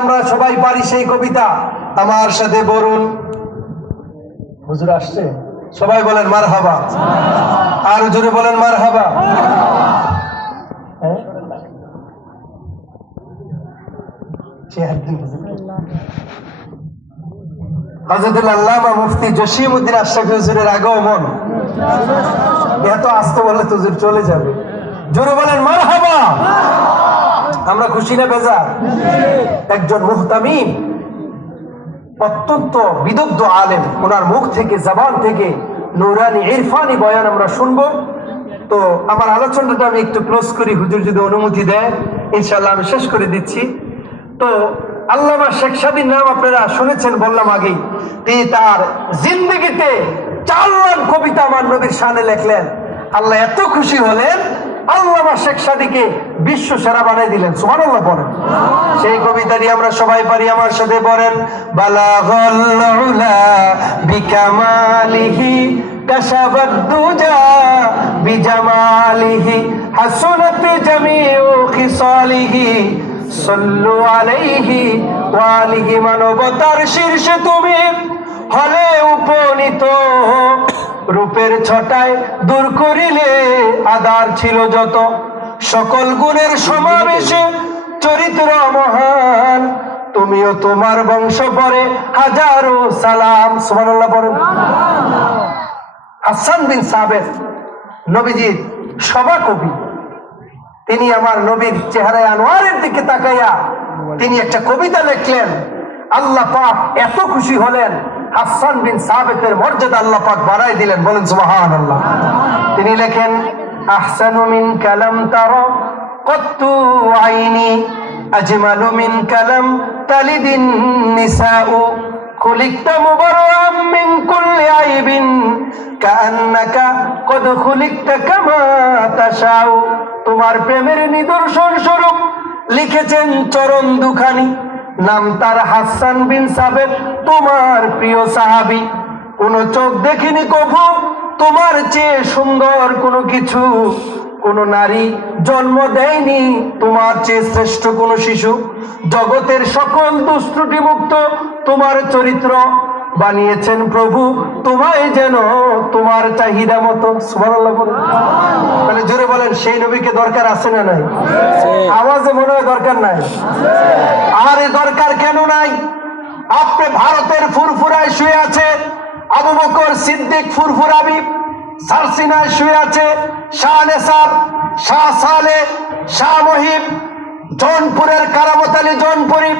আমরা সবাই পারি সেই কবিতা। আমার সাথে বলুন, হুজুর আসছে, সবাই বলেন মারহাবা, আর জোরে বলেন মারহাবা। হযরতুল আল্লামা মুফতি জসিমউদ্দিন আশরাফী হুজুরের আগমন। এত আস্তে বললে তো হুজুর চলে যাবে। জোরে বলেন মারহাবা। আমরা খুশি না বেজার? একজন মুহতামিম, অত্যন্ত বিদগ্ধ আলেম, ওনার মুখ থেকে, জবান থেকে নুরানি ইরফানি বয়ান আমরা শুনবো। তো আমার আলোচনাটা আমি একটু ক্লোজ করি, হুজুর যদি অনুমতি দেয় ইনশাআল্লাহ আমি শেষ করে দিচ্ছি। তো আল্লামা শেখ সাদীর নাম আপনারা শুনেছেন, বললাম আগেই। তিনি তার জিন্দগিতে 4 লাখ কবিতা আমার নবীর শানে লেখলেন। আল্লাহ এত খুশি হলেন, আল্লামা শেখ সাদীকে বিশ্ব সেরা বানাই দিলেন। সুবহানাল্লাহ বলেন। সেই কবিতাটি আমরা সবাই পারি, আমার সাথে পড়েন। বালাগাল উলা বিকামালিহি কাশাবাদ দুজা বিজামালিহি হাসুনাত জামিউ খিসালিহি সাল্লু আলাইহি ওয়া আলিহি। মানবতার শীর্ষে তুমি হলে উপনীত, রূপের ছটায় দূর করিলে আদার ছিল যত। সকল গুণের সমাবেশে চরিত্র মহান, তুমিও তোমার বংশ পরে হাজারো সালাম। সুবহানাল্লাহ পড়েন। হাসান বিন সাবিত নবীজির সভাকবি, তিনি আমার নবীর চেহারায় আনোয়ারের দিকে তাকাইয়া তিনি একটা কবিতা লিখলেন। আল্লাহ পাক এত খুশি হলেন, হাসান বিন সাবিতের মর্যাদা আল্লাহ পাক বাড়াই দিলেন। বলেন সুবহানাল্লাহ। তিনি লেখেন, আহসানু মিন কালাম তারা কত্তু আইনি আজমালু মিন কালাম তালিদিন নিসাউ খুলিকতা মুবাররাম মিন কুল্লি আইবিন কাআন্নাকা কদ খুলিকতা কামা তাশাউ। তোমার প্রেমের নিদর্শন স্বরূপ লিখেছেন চরণ দুখানি, নাম তার হাসান বিন সাবিত, তোমার প্রিয় সাহাবী। কোন চোখ দেখিনি কভু তোমার চেয়ে সুন্দর কোনো কিছু, কোন নারী জন্ম দেয়নি তোমার চেয়ে শ্রেষ্ঠ কোন শিশু। জগতের সকল দুষ্ত্রুটি মুক্ত তোমার চরিত্র বানিয়েছেন প্রভু, তোমায় যেন তোমার চাহিদা মতো। সুবহানাল্লাহ বলেন। তাহলে জোরে বলেন, সেই নবীকে দরকার আছে না নাই? আওয়াজে মনে হয় দরকার নাই। আরে দরকার কেন নাই? আপনি ভারতের ফুরফুরায় শুয়ে আছে আবু বকর সিদ্দিক ফুরফুরাবি, সারসিনায় শুয়ে আছে শাহ নেসার, শাহ সালে, শাহ মহিব, জৌনপুরের কারামত আলী জৌনপুরি।